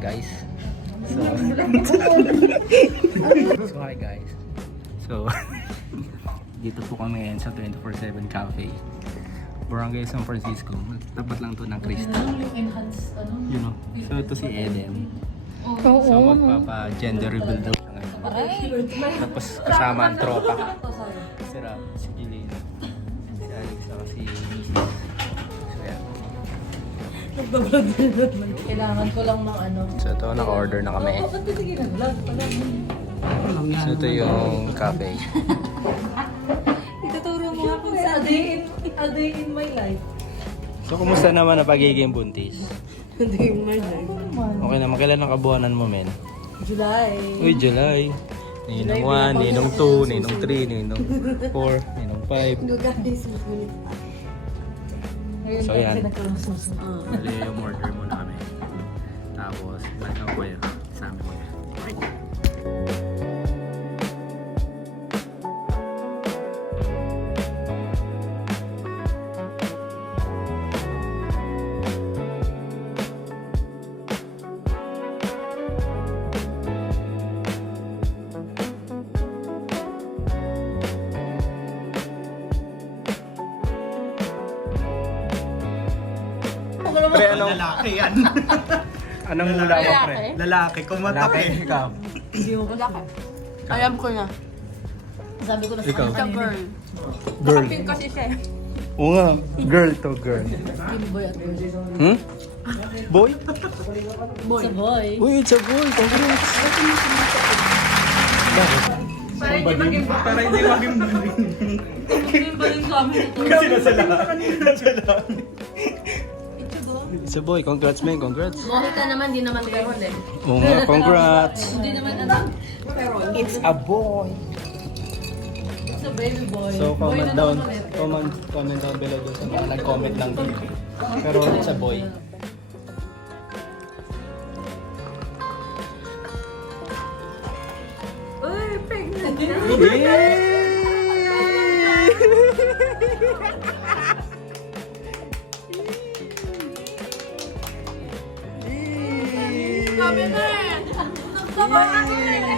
guys. So hi guys. So dito po kami ngayon sa 24/7 Cafe, Barangay San Francisco. Tapat lang to ng Crystal. You know. So ito si Eden. So magpapa-gender reveal daw siya ngayon. Tapos kasama ang tropa. Si Rap, si Gilin, si Alex, saka si Mrs. So yan. Kailangan ko lang ng ano. So ito, naka-order na kami. So ito yung cafe. Ituturo mo ako sa a day in my life. So kumusta naman ang pagiging buntis? A day in my life. Okay naman, kailan ang kabuhanan mo, men? July. Uy, July. Ninong 1, Ninong 2, Ninong 3, Ninong 4, Ninong 5. Guys, So yan. Bali yung order muna kami. Tapos, balik ako kayo sa amin muna. Pre, anong Lalaki yan. anong hula mo, pre? Lalaki, kumatak eh. Ikaw. Hindi mo malaki. Alam ko na. Sabi ko na sa Ikaw. kanya kanina. Girl. Kasi siya. Oo nga, girl to girl. Team boy at girl. Hmm? Boy? Boy. Sa boy. Uy, it's a boy. Congrats. Para hindi maging baling. Yung baling sa amin ito. Kasi nasa lahat. Nasa lahat. It's a boy. Congrats, man. Congrats. Mohit ka naman, di naman peron eh. Oo nga, congrats. Hindi naman ano. Peron. It's a boy. It's a baby boy. So, Boy comment na down. naman ulit. Comment down below doon sa mga nag-comment ng baby. Pero it's a boy. Uy, pregnant. Sabi na eh.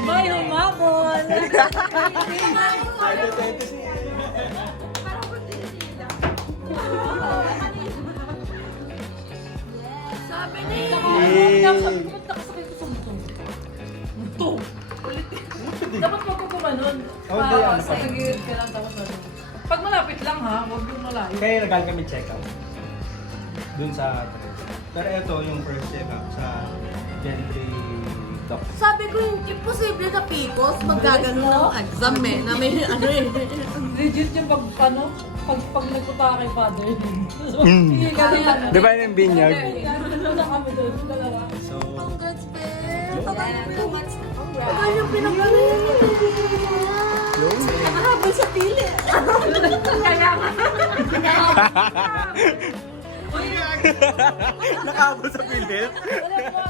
Boy, humabol. Sabi niya. Nakasakit ko sa buto. Dapat magkukumanon. Sa gilid ka lang tapos ano. Pag malapit lang ha, huwag yung malayo. Kaya nagal kami check-up. Dun sa pero ito yung first check-up sa gentry doctor. Sabi ko yung imposible na picos, magkaganon ng exam eh, na may ano eh. Legit yung pag nagpunta kay father. Di ba yung binyag? Nasa kami doon, yung dalawa. So, Congrats, be! Tagal yung pinagano yun. Nakahabol sa pili. Kaya nga. nakabot sa pilit. Alam mo,